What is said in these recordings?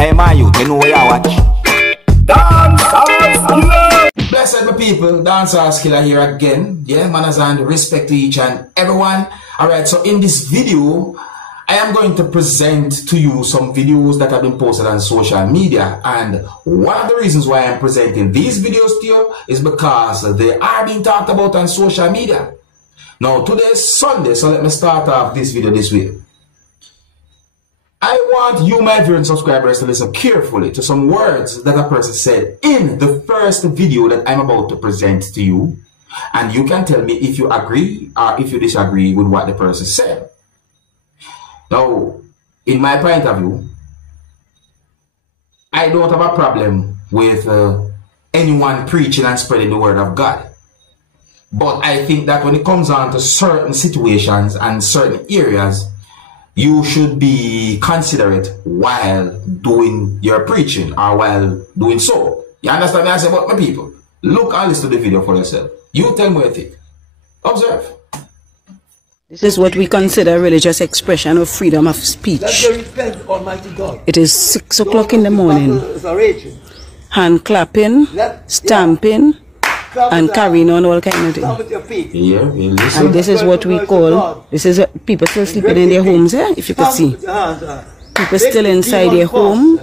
Hey, my youth, you know where you watch? Dancehall skilla! Blessed my people, Dancehall skilla here again. Yeah, manners and respect to each and everyone. Alright, so in this video, I am going to present to you some videos that have been posted on social media. And one of the reasons why I'm presenting these videos to you is because they are being talked about on social media. Now, today is Sunday, so let me start off this video this way. I want you, my viewers and subscribers, to listen carefully to some words that a person said in the first video that I'm about to present to you. And you can tell me if you agree or if you disagree with what the person said. Now, in my point of view, I don't have a problem with anyone preaching and spreading the word of God. But I think that when it comes on to certain situations and certain areas, you should be considerate while doing your preaching or while doing so. You understand what I say about my people? Look and listen to the video for yourself. You tell me what you think. Observe. This is what we consider religious expression of freedom of speech. Almighty God. It is 6 o'clock in the morning. Hand clapping, stamping, and carrying on all kind of things. Yeah, listen. And this is what we call, this is what people still sleeping in their homes, if you can see. People still inside their home,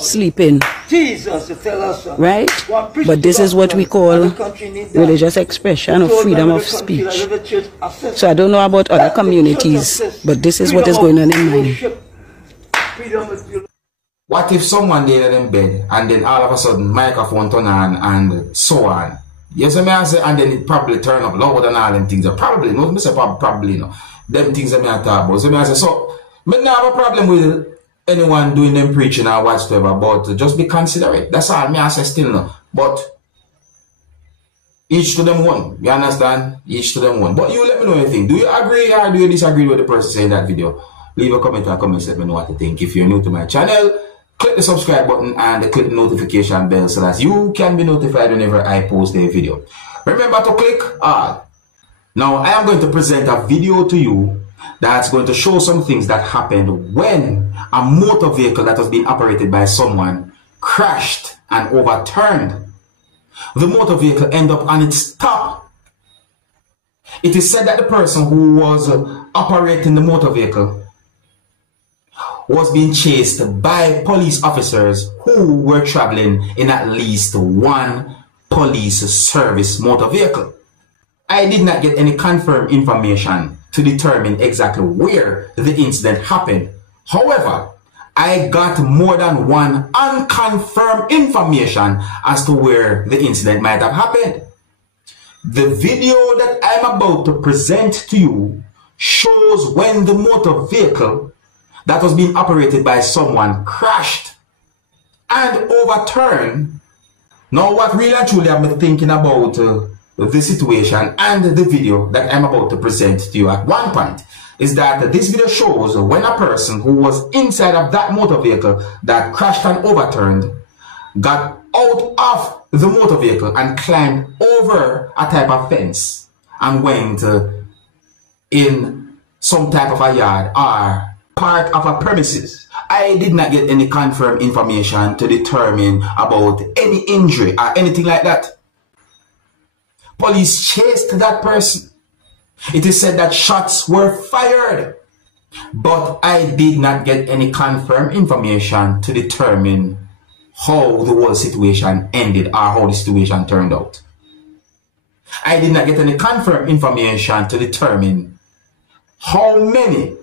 sleeping. Right? But this is what we call religious expression of freedom of speech. So I don't know about other communities, but this is what is going on in mine. What if someone there in bed and then all of a sudden microphone turn on and so on? Yes, I may say, and then it probably turn up louder than all them things. Probably, no, I say probably, no. Them things I may talk about. So I say, so, I don't have a problem with anyone doing them preaching or whatsoever, but just be considerate. That's all I say still, no. But each to them one. You understand? Each to them one. But you let me know anything. Do you agree or do you disagree with the person saying that video? Leave a comment and comment, let me know what you think. If you're new to my channel, click the subscribe button and click the notification bell so that you can be notified whenever I post a video. Remember to click all. Now, I am going to present a video to you that's going to show some things that happened when a motor vehicle that was being operated by someone crashed and overturned. The motor vehicle ended up on its top. It is said that the person who was operating the motor vehicle was being chased by police officers who were traveling in at least one police service motor vehicle. I did not get any confirmed information to determine exactly where the incident happened. However, I got more than one unconfirmed information as to where the incident might have happened. The video that I'm about to present to you shows when the motor vehicle that was being operated by someone crashed and overturned. Now, what really and truly I've been thinking about the situation and the video that I'm about to present to you at one point is that this video shows when a person who was inside of that motor vehicle that crashed and overturned got out of the motor vehicle and climbed over a type of fence and went in some type of a yard or part of a premises. I did not get any confirmed information to determine about any injury or anything like that. Police chased that person. It is said that shots were fired, but I did not get any confirmed information to determine how the whole situation ended or how the situation turned out. I did not get any confirmed information to determine how many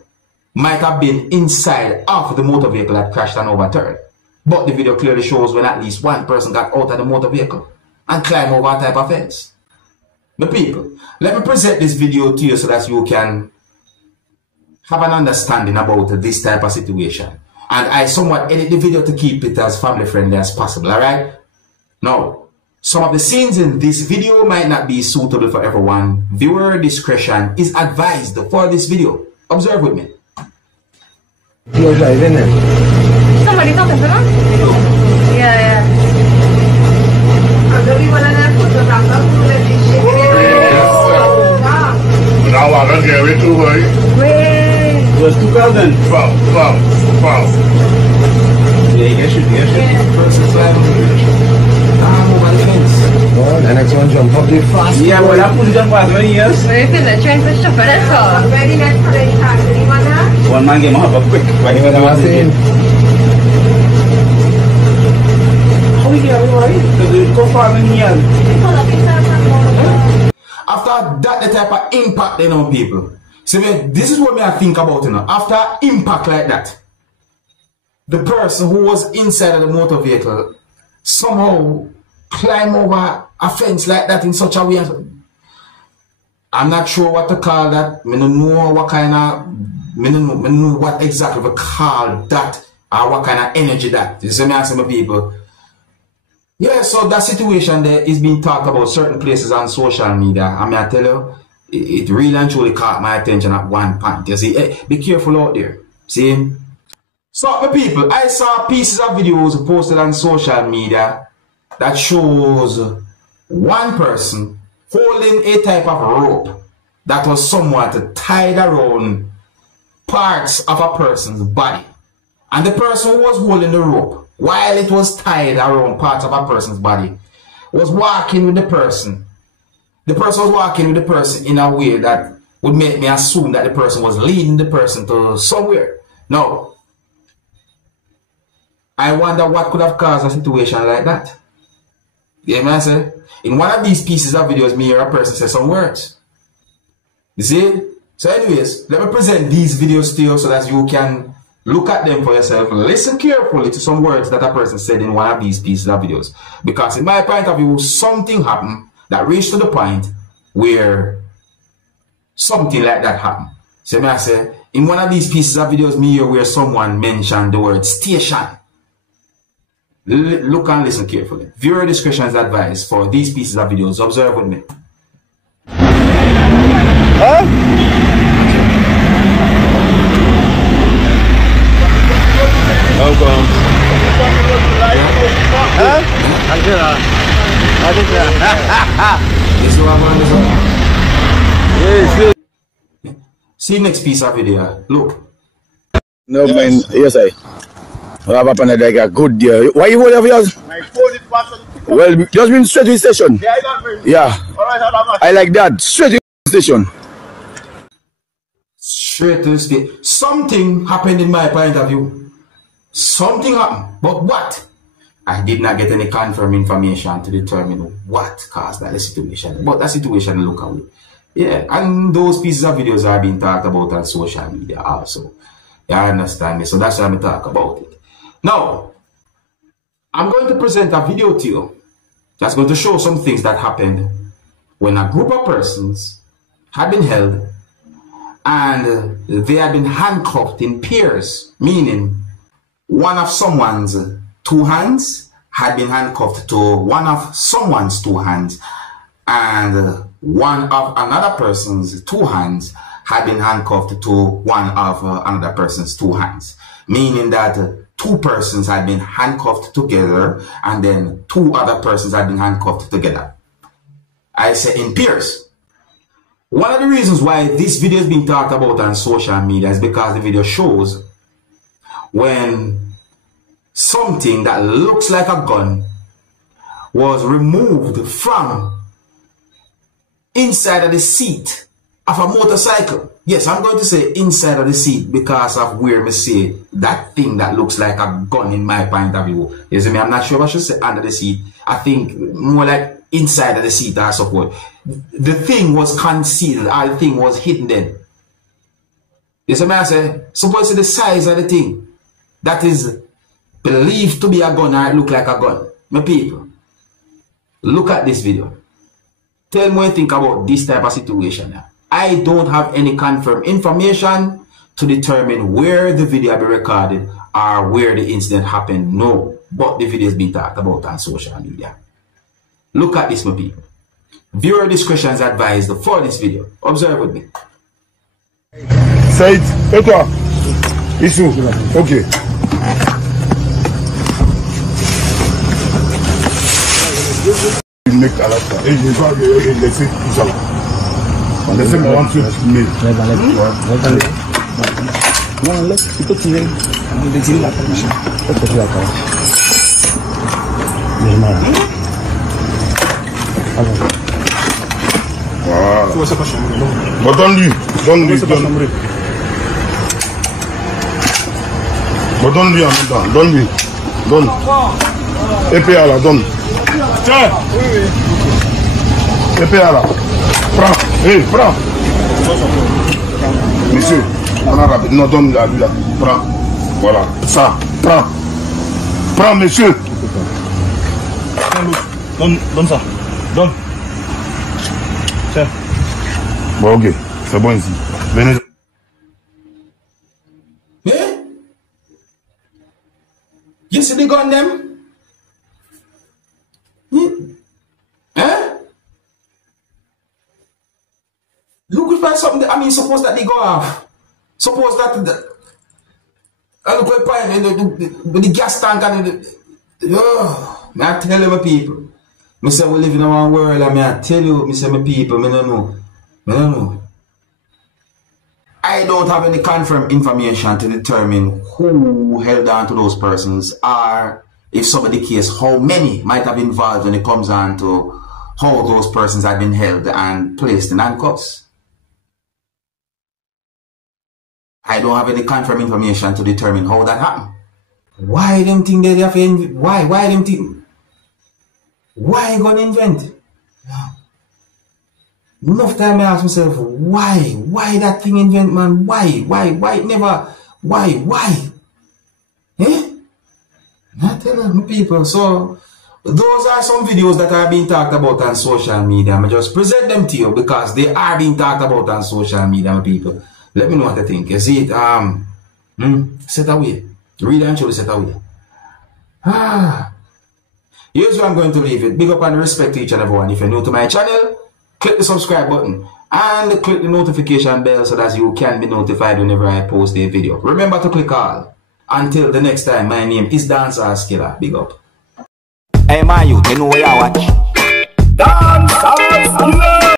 might have been inside of the motor vehicle that crashed and overturned. But the video clearly shows when at least one person got out of the motor vehicle and climbed over a type of fence. The people, let me present this video to you so that you can have an understanding about this type of situation. And I somewhat edit the video to keep it as family friendly as possible, alright? Now, some of the scenes in this video might not be suitable for everyone. Viewer discretion is advised for this video. Observe with me. You're driving it. Somebody talking to us? Yeah. Now I don't get it too, right? Wait. Just 2,000. Wow. one jump up the fast. Yeah, but I put jump as many years. Where you feel it? Trying to stuff it, that's all. Ready next to the time. Anyone now? One man game, I have a quick. What I'm saying? How we get right? Because it go for many years. After that, the type of impact they know people. See, this is what I think about, you know. After impact like that, the person who was inside of the motor vehicle somehow climb over a fence like that in such a way. I'm not sure what to call that. I don't know what kind of, I don't know what exactly to call that or what kind of energy that. You see me asking my people. Yeah, so that situation there is being talked about certain places on social media. I mean, I tell you, it really and truly caught my attention at one point. You see, hey, be careful out there. See? So, my people, I saw pieces of videos posted on social media that shows one person holding a type of rope that was somewhat tied around parts of a person's body. And the person who was holding the rope, while it was tied around parts of a person's body, was walking with the person. The person was walking with the person in a way that would make me assume that the person was leading the person to somewhere. Now, I wonder what could have caused a situation like that. You know what I say? In one of these pieces of videos, me hear a person say some words. You see? So anyways, let me present these videos to you so that you can look at them for yourself. Listen carefully to some words that a person said in one of these pieces of videos. Because in my point of view, something happened that reached to the point where something like that happened. So I say, in one of these pieces of videos, me hear where someone mentioned the word station. Look and listen carefully. Viewer discretion is advised for these pieces of videos. Observe with me. Huh? Welcome. Huh? See next piece of video. Look. No, man. Yes, I. What happened like a good deal? Why you hold of yours? My phone is passing. Well, just been straight to the station. Yeah, I got me. Yeah. Alright, I like that. Straight to the station. Straight to the station. Something happened in my point of view. Something happened. But what? I did not get any confirmed information to determine what caused that situation. But that situation look away. Yeah, and those pieces of videos are being talked about on social media also. You understand me? So that's why I'm talking about it. Now, I'm going to present a video to you that's going to show some things that happened when a group of persons had been held and they had been handcuffed in pairs, meaning one of someone's two hands had been handcuffed to one of someone's two hands, and one of another person's two hands had been handcuffed to one of another person's two hands, meaning that two persons had been handcuffed together and then two other persons had been handcuffed together. I say in pairs. One of the reasons why this video is being talked about on social media is because the video shows when something that looks like a gun was removed from inside of the seat of a motorcycle. Yes, I'm going to say inside of the seat because of where we see that thing that looks like a gun in my point of view. You see me? I'm not sure if I should say under the seat. I think more like inside of the seat or support. The thing was concealed, or the thing was hidden then. You see me? I say, suppose the size of the thing that is believed to be a gun or it look like a gun. My people, look at this video. Tell me what you think about this type of situation now. I don't have any confirmed information to determine where the video will be recorded or where the incident happened. No, but the video has been talked about on social media. Look at this, my people. Viewer discretion is advised for this video. Observe with me. Said, et toi? Issou. Ok. Mec à la fin. Et je vais laisser tout ça là. Laissez-moi un peu de filmer. Non, laisse, tu peux tirer. On va tirer la permission. On peut tirer la permission. Voilà. Tu vois, c'est pas chambré. Bon, donne-lui. Donne-lui. C'est pas chambré. Bon, donne-lui en même temps. Donne-lui. Donne. EPA là, donne. Tiens. EPA là. Prends. Hé, prends. Monsieur, on a rapide. Non, donne-lui à lui là. Prends. Voilà. Ça. Prends. Prends, monsieur. Donne ça. Donne. Tiens. Bon, ok. C'est bon ici. Venez. Eh? You see the gun them? Eh? Look if I something, I mean, suppose that they go off. Suppose that I look at the gas tank and I tell you my people. I say we live in one world and I tell you, I say my people, I don't know. I don't have any confirmed information to determine who held on to those persons, or if some of the case, how many might have been involved when it comes on to how those persons had been held and placed in handcuffs. I don't have any confirmed information to determine how that happened. Why them think they have to invent? Why them think? Why gonna invent? Enough time I ask myself, why that thing invent, man? Why it never, why? Eh? I tell them people, so those are some videos that are being talked about on social media. I just present them to you because they are being talked about on social media, people. Let me know what you think. You see it, set away. Read and show set away. Here's where I'm going to leave it. Big up and respect to each and everyone. If you're new to my channel, click the subscribe button and click the notification bell so that you can be notified whenever I post a video. Remember to click all. Until the next time, my name is Dancehall Skilla. Big up. Hey, my youth, you know where you watch? Dancehall Skilla.